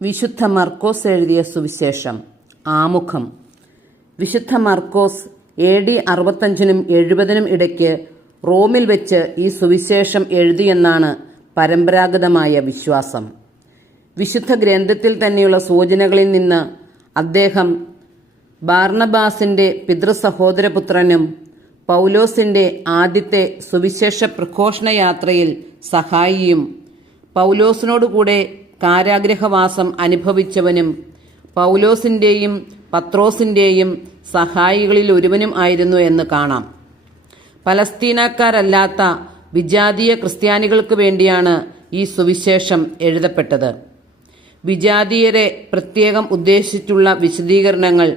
വിശുദ്ധ മർക്കോസ് എഴുതിയ സുവിശേഷം. ആമുഖം. വിശുദ്ധ മർക്കോസ് AD 65-നും 70-നും ഇടയ്ക്ക് റോമിൽ വെച്ച് ഈ സുവിശേഷം എഴുതിയെന്നാണ് പരമ്പരാഗതമായ വിശ്വാസം. വിശുദ്ധ ഗ്രന്ഥത്തിൽ തന്നെയുള്ള സൂചനകളിൽ നിന്ന് അദ്ദേഹം ബാർണബാസിൻ്റെ പിതൃസഹോദരപുത്രനും പൗലോസിൻ്റെ ആദ്യത്തെ സുവിശേഷ പ്രഘോഷണ യാത്രയിൽ സഹായിയും പൗലോസിനോടുകൂടെ കാരാഗ്രഹവാസം അനുഭവിച്ചവനും പൗലോസിൻ്റെയും പത്രോസിൻ്റെയും സഹായികളിൽ ഒരുവനും ആയിരുന്നു എന്ന് കാണാം. പലസ്തീനക്കാരല്ലാത്ത വിജാതീയ ക്രിസ്ത്യാനികൾക്ക് വേണ്ടിയാണ് ഈ സുവിശേഷം എഴുതപ്പെട്ടത്. വിജാതീയരെ പ്രത്യേകം ഉദ്ദേശിച്ചുള്ള വിശദീകരണങ്ങൾ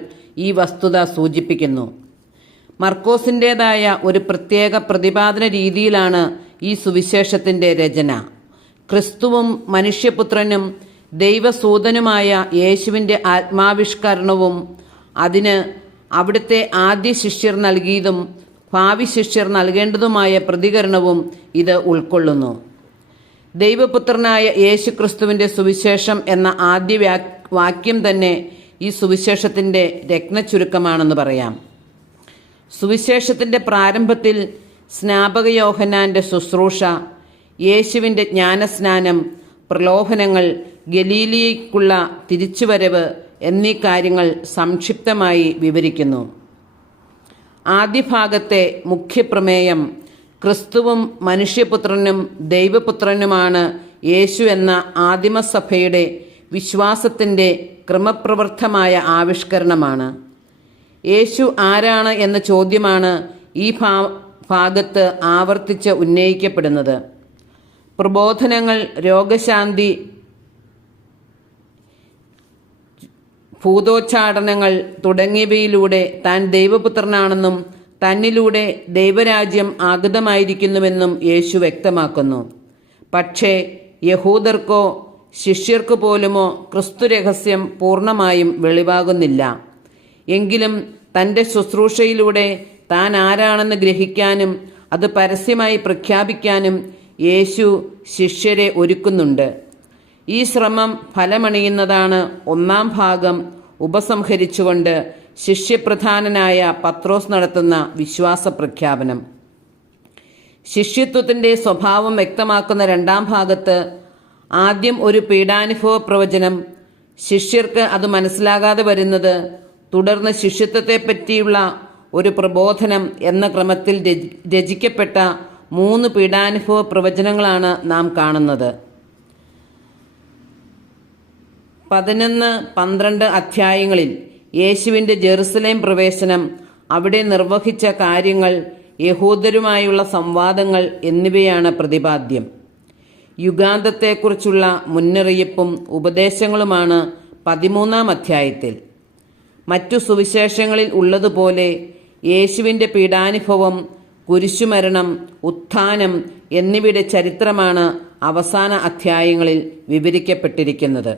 ഈ വസ്തുത സൂചിപ്പിക്കുന്നു. മർക്കോസിൻ്റേതായ ഒരു പ്രത്യേക പ്രതിപാദന രീതിയിലാണ് ഈ സുവിശേഷത്തിൻ്റെ രചന. ക്രിസ്തുവും മനുഷ്യപുത്രനും ദൈവസൂതനുമായ യേശുവിൻ്റെ ആത്മാവിഷ്കരണവും അതിന് അവിടുത്തെ ആദ്യ ശിഷ്യർ നൽകിയതും ഭാവി ശിഷ്യർ നൽകേണ്ടതുമായ പ്രതികരണവും ഇത് ഉൾക്കൊള്ളുന്നു. ദൈവപുത്രനായ യേശു ക്രിസ്തുവിൻ്റെ സുവിശേഷം എന്ന ആദ്യ വാക്യം തന്നെ ഈ സുവിശേഷത്തിൻ്റെ രത്നച്ചുരുക്കമാണെന്ന് പറയാം. സുവിശേഷത്തിൻ്റെ പ്രാരംഭത്തിൽ സ്നാപക യോഹന്നാൻ്റെ ശുശ്രൂഷ, യേശുവിൻ്റെ ജ്ഞാനസ്നാനം, പ്രലോഭനങ്ങൾ, ഗലീലിയയ്ക്കുള്ള തിരിച്ചുവരവ് എന്നീ കാര്യങ്ങൾ സംക്ഷിപ്തമായി വിവരിക്കുന്നു. ആദ്യ ഭാഗത്തെ മുഖ്യപ്രമേയം ക്രിസ്തുവും മനുഷ്യപുത്രനും ദൈവപുത്രനുമാണ് യേശു എന്ന ആദിമസഭയുടെ വിശ്വാസത്തിൻ്റെ ക്രമപ്രവൃത്തമായ ആവിഷ്കരണമാണ്. യേശു ആരാണ് എന്ന ചോദ്യമാണ് ഈ ഭാഗത്ത് ആവർത്തിച്ച് ഉന്നയിക്കപ്പെടുന്നത്. പ്രബോധനങ്ങൾ, രോഗശാന്തി, ഭൂതോച്ചാടനങ്ങൾ തുടങ്ങിയവയിലൂടെ താൻ ദൈവപുത്രനാണെന്നും തന്നിലൂടെ ദൈവരാജ്യം ആഗതമായിരിക്കുന്നുവെന്നും യേശു വ്യക്തമാക്കുന്നു. പക്ഷേ യഹൂദർക്കോ ശിഷ്യർക്കു പോലുമോ ക്രിസ്തു രഹസ്യം പൂർണ്ണമായും വെളിവാകുന്നില്ല. എങ്കിലും തൻ്റെ ശുശ്രൂഷയിലൂടെ താൻ ആരാണെന്ന് ഗ്രഹിക്കാനും അത് പരസ്യമായി പ്രഖ്യാപിക്കാനും യേശു ശിഷ്യരെ ഒരുക്കുന്നുണ്ട്. ഈ ശ്രമം ഫലമണിയുന്നതാണ് ഒന്നാം ഭാഗം ഉപസംഹരിച്ചുകൊണ്ട് ശിഷ്യപ്രധാനനായ പത്രോസ് നടത്തുന്ന വിശ്വാസ പ്രഖ്യാപനം. ശിഷ്യത്വത്തിൻ്റെ സ്വഭാവം വ്യക്തമാക്കുന്ന രണ്ടാം ഭാഗത്ത് ആദ്യം ഒരു പീഡാനുഭവ പ്രവചനം, ശിഷ്യർക്ക് അത് മനസ്സിലാകാതെ വരുന്നത്, തുടർന്ന് ശിഷ്യത്വത്തെപ്പറ്റിയുള്ള ഒരു പ്രബോധനം എന്ന ക്രമത്തിൽ രചിക്കപ്പെട്ട 3 പീഡാനുഭവ പ്രവചനങ്ങളാണ് നാം കാണുന്നത്. 11-12 അധ്യായങ്ങളിൽ യേശുവിൻ്റെ ജെറുസലേം പ്രവേശനം, അവിടെ നിർവഹിച്ച കാര്യങ്ങൾ, യഹൂദരുമായുള്ള സംവാദങ്ങൾ എന്നിവയാണ് പ്രതിപാദ്യം. യുഗാന്തത്തെക്കുറിച്ചുള്ള മുന്നറിയിപ്പും ഉപദേശങ്ങളുമാണ് 13-ാം അധ്യായത്തിൽ. മറ്റു സുവിശേഷങ്ങളിൽ ഉള്ളതുപോലെ യേശുവിൻ്റെ പീഡാനുഭവം, കുരിശുമരണം, ഉത്ഥാനം എന്നിവയുടെ ചരിത്രമാണ് അവസാന അധ്യായങ്ങളിൽ വിവരിക്കപ്പെട്ടിരിക്കുന്നത്.